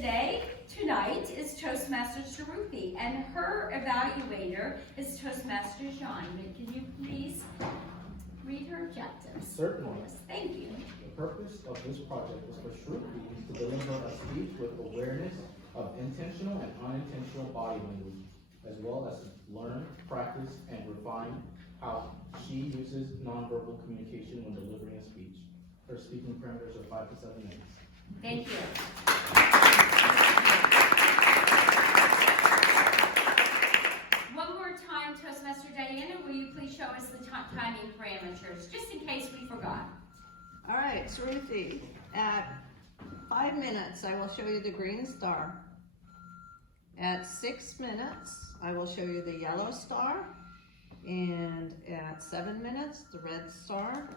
Tonight is Toastmasters Sruthi, and her evaluator is Toastmasters John. Can you please read her objectives? Certainly. Thank you. The purpose of this project is for Sruthi to deliver a speech with awareness of intentional and unintentional body language, as well as learn, practice, and refine how she uses nonverbal communication when delivering a speech. Her speaking parameters are 5 to 7 minutes. Thank you. One more time, Toastmaster Diana, will you please show us the timing parameters, just in case we forgot? All right, Sruthi, at 5 minutes, I will show you the green star. At 6 minutes, I will show you the yellow star. And at 7 minutes, the red star.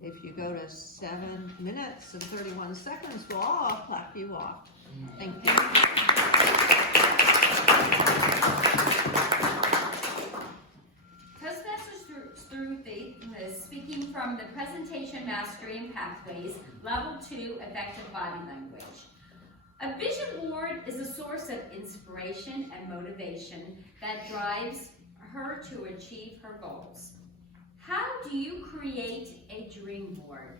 If you go to 7 minutes and 31 seconds, we'll all clap you off. Thank you. Toastmasters Sruthi is speaking from the Presentation Mastery and Pathways, Level 2, Effective Body Language. A vision board is a source of inspiration and motivation that drives her to achieve her goals. How do you create a dream board?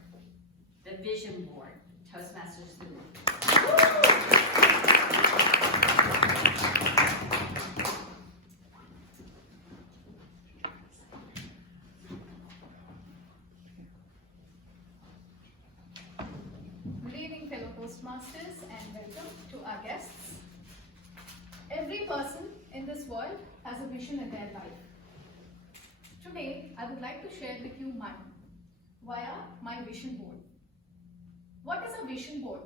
The vision board. Toastmasters Sruthi. Good evening, fellow Toastmasters, and welcome to our guests. Every person in this world has a vision in their life. Today, I would like to share with you mine via my vision board. What is a vision board?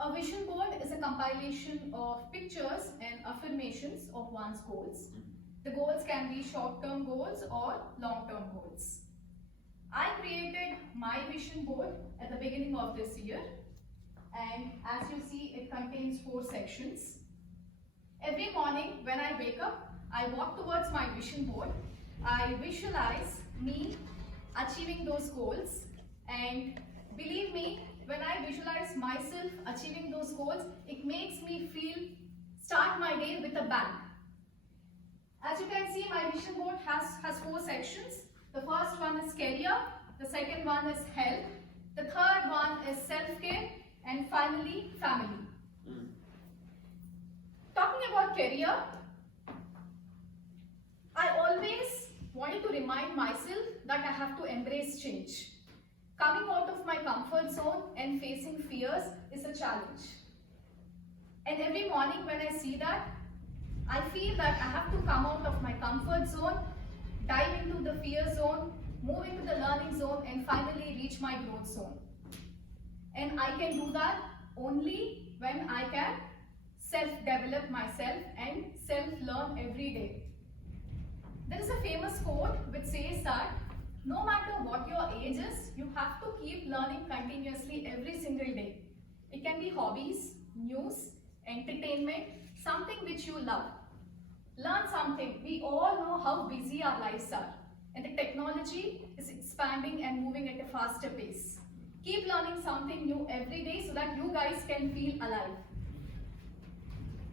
A vision board is a compilation of pictures and affirmations of one's goals. The goals can be short-term goals or long-term goals. I created my vision board at the beginning of this year, and as you see, it contains 4 sections. Every morning when I wake up, I walk towards my vision board. I visualize me achieving those goals, and believe me, when I visualize myself achieving those goals, it makes me start my day with a bang. As you can see, my vision board has 4 sections. The first one is career, the second one is health, the third one is self-care, and finally family. Talking about career, I always wanted to remind myself that I have to embrace change. Coming out of my comfort zone and facing fears is a challenge. And every morning when I see that, I feel that I have to come out of my comfort zone, dive into the fear zone, move into the learning zone, and finally reach my growth zone. And I can do that only when I can self-develop myself and self-learn every day. There is a famous quote which says that no matter what your age is, you have to keep learning continuously every single day. It can be hobbies, news, entertainment, something which you love. Learn something. We all know how busy our lives are, and the technology is expanding and moving at a faster pace. Keep learning something new every day so that you guys can feel alive.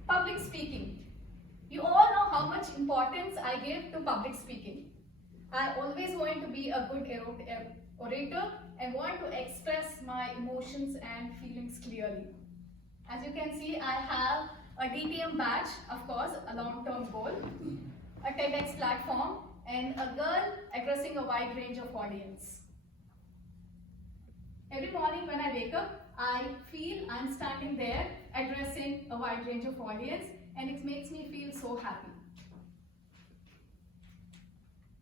Public speaking. You all know how much importance I give to public speaking. I always want to be a good orator and want to express my emotions and feelings clearly. As you can see, I have a DTM badge, of course, a long-term goal, a TEDx platform, and a girl addressing a wide range of audience. Every morning when I wake up, I feel I'm standing there addressing a wide range of audience, and it makes me feel so happy.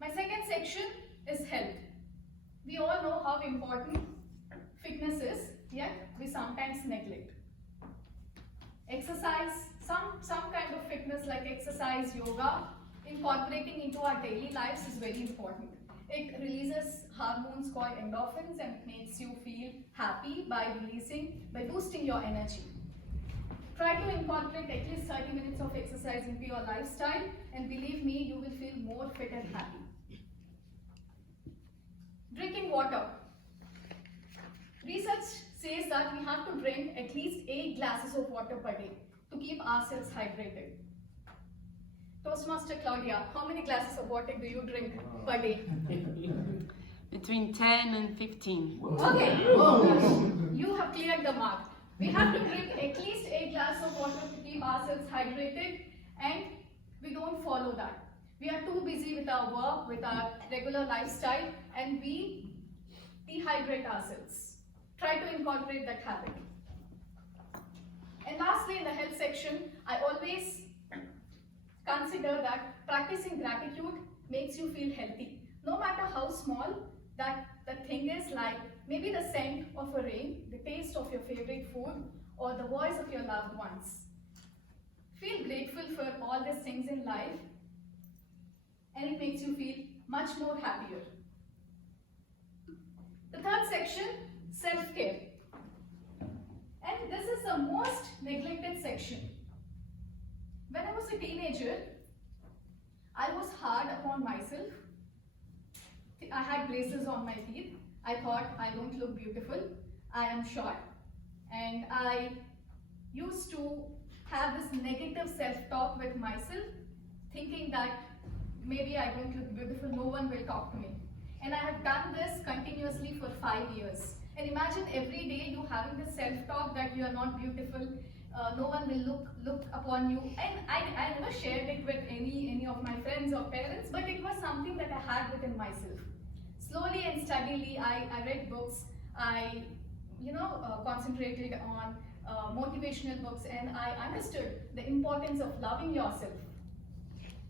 My second section is health. We all know how important fitness is, yet we sometimes neglect. Exercise, some kind of fitness like exercise, yoga, incorporating into our daily lives is very important. It releases hormones called endorphins and it makes you feel happy by boosting your energy. Try to incorporate at least 30 minutes of exercise into your lifestyle, and believe me, you will feel more fit and happy. Drinking water. Research says that we have to drink at least 8 glasses of water per day to keep ourselves hydrated. Toastmaster Claudia, how many glasses of water do you drink per day? Between 10 and 15. Okay, you have cleared the mark. We have to drink at least 8 glasses of water to keep ourselves hydrated, and we don't follow that. We are too busy with our work, with our regular lifestyle, and we dehydrate ourselves. Try to incorporate that habit. And lastly, in the health section, I always consider that practicing gratitude makes you feel healthy. No matter how small that thing is, like maybe the scent of a rain, the taste of your favorite food, or the voice of your loved ones. Feel grateful for all these things in life, and it makes you feel much more happier. The third section, self-care. And this is the most neglected section. When I was a teenager, I was hard upon myself. I had braces on my teeth. I thought I don't look beautiful. I am short. And I used to have this negative self-talk with myself, thinking that maybe I don't look beautiful, no one will talk to me. And I have done this continuously for 5 years. And imagine every day you having this self-talk that you are not beautiful, no one will look upon you. And I never shared it with any of my friends or parents, but it was something that I had within myself. Slowly and steadily, I read books, I concentrated on motivational books, and I understood the importance of loving yourself.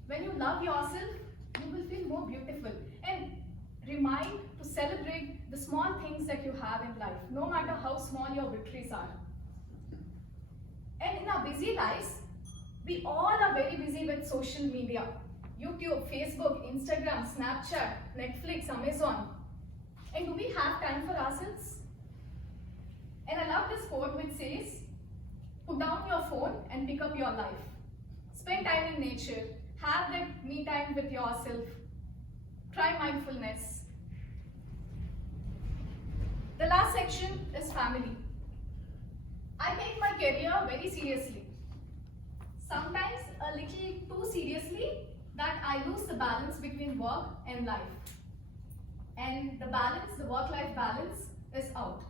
When you love yourself, you will feel more beautiful. And remind to celebrate the small things that you have in life, no matter how small your victories are. And in our busy lives, we all are very busy with social media. YouTube, Facebook, Instagram, Snapchat, Netflix, Amazon. And do we have time for ourselves? And I love this quote which says, put down your phone and pick up your life. Spend time in nature. Have that me time with yourself. Try mindfulness. The last section is family. I take my career very seriously. Sometimes a little too seriously, that I lose the balance between work and life. And the balance, the work-life balance is out.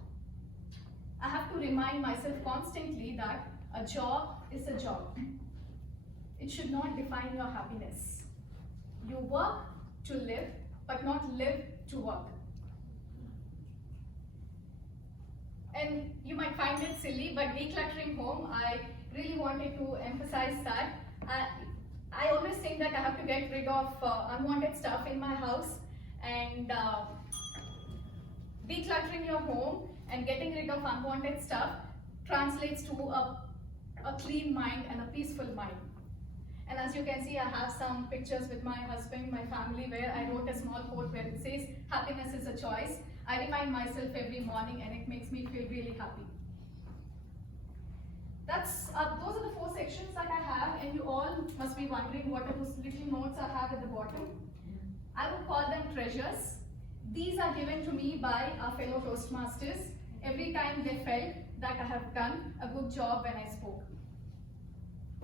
I have to remind myself constantly that a job is a job. It should not define your happiness. You work to live, but not live to work. And you might find it silly, but decluttering home, I really wanted to emphasize that. I always think that I have to get rid of unwanted stuff in my house, and decluttering your home and getting rid of unwanted stuff translates to a clean mind and a peaceful mind. And as you can see, I have some pictures with my husband, my family, where I wrote a small quote where it says, happiness is a choice. I remind myself every morning, and it makes me feel really happy. Those are the 4 sections that I have, and you all must be wondering what are those little notes I have at the bottom. I would call them treasures. These are given to me by our fellow Toastmasters every time they felt that I have done a good job when I spoke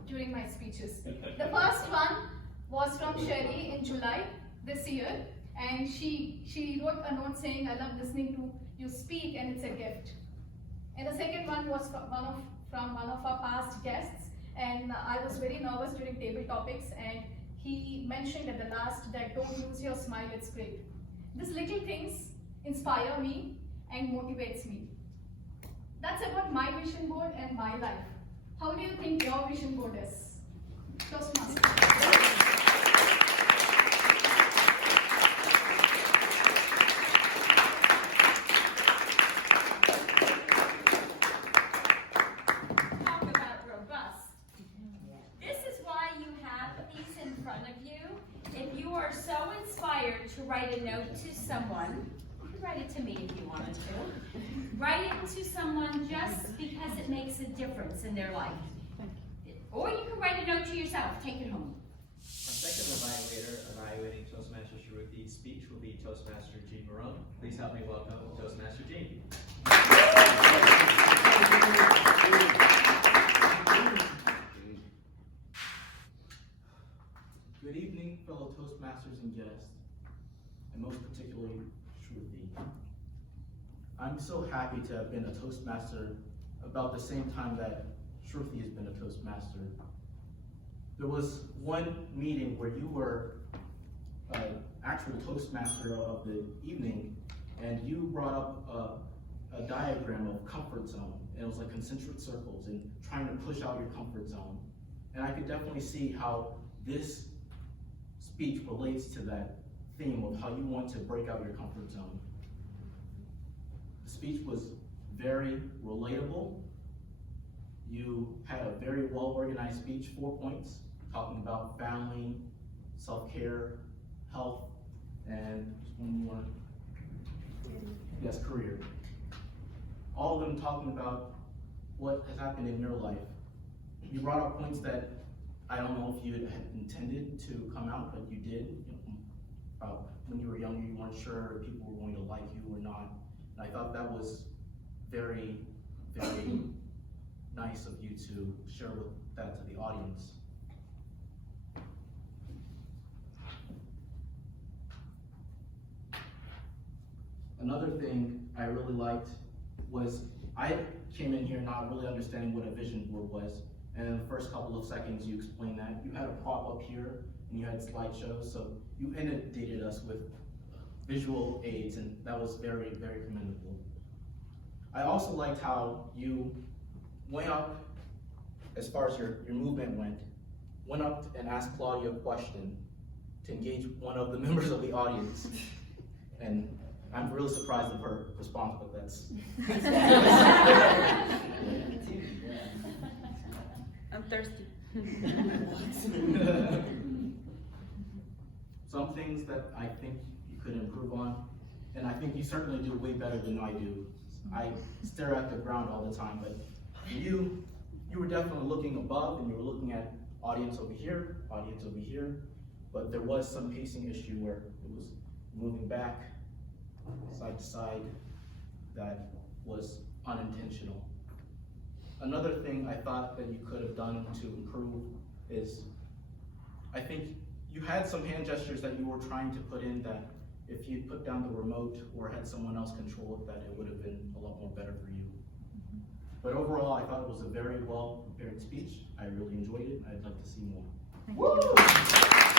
during my speeches. The first one was from Sherry in July this year, and she wrote a note saying, I love listening to you speak, and it's a gift. And the second one was from one of our past guests, and I was very nervous during table topics, and he mentioned at the last that don't lose your smile, it's great. These little things inspire me and motivates me. That's about my vision board and my life. How do you think your vision board is? Toastmasters. To write a note to someone, you can write it to me if you wanted to. Write it to someone just because it makes a difference in their life. Or you can write a note to yourself, take it home. Our second evaluator evaluating Toastmaster Shruthi's speech will be Toastmaster Jean Marone. Please help me welcome Toastmaster Jean. I'm so happy to have been a Toastmaster about the same time that Sruthi has been a Toastmaster. There was one meeting where you were actual Toastmaster of the evening, and you brought up a diagram of comfort zone, and it was like concentric circles and trying to push out your comfort zone. And I could definitely see how this speech relates to that theme of how you want to break out your comfort zone. The speech was very relatable. You had a very well-organized speech, 4 points, talking about family, self-care, health, and just one more. Yes, career. All of them talking about what has happened in your life. You brought up points that I don't know if you had intended to come out, but you did. About when you were younger, you weren't sure if people were going to like you or not. And I thought that was very, very nice of you to share that to the audience. Another thing I really liked was I came in here not really understanding what a vision board was, and in the first couple of seconds you explained that. You had a prop up here and you had slideshows, so you inundated us with visual aids, and that was very, very commendable. I also liked how you went up, as far as your movement went up and asked Claudia a question to engage one of the members of the audience. And I'm really surprised of her response, but that's... I'm thirsty. Some things that I think you could improve on, and I think you certainly do way better than I do. I stare at the ground all the time, but you were definitely looking above, and you were looking at audience over here, but there was some pacing issue where it was moving back, side to side, that was unintentional. Another thing I thought that you could have done to improve is, I think you had some hand gestures that you were trying to put in that if you put down the remote or had someone else control it, that it would have been a lot more better for you. But overall, I thought it was a very well prepared speech. I really enjoyed it. I'd like to see more. Thank you.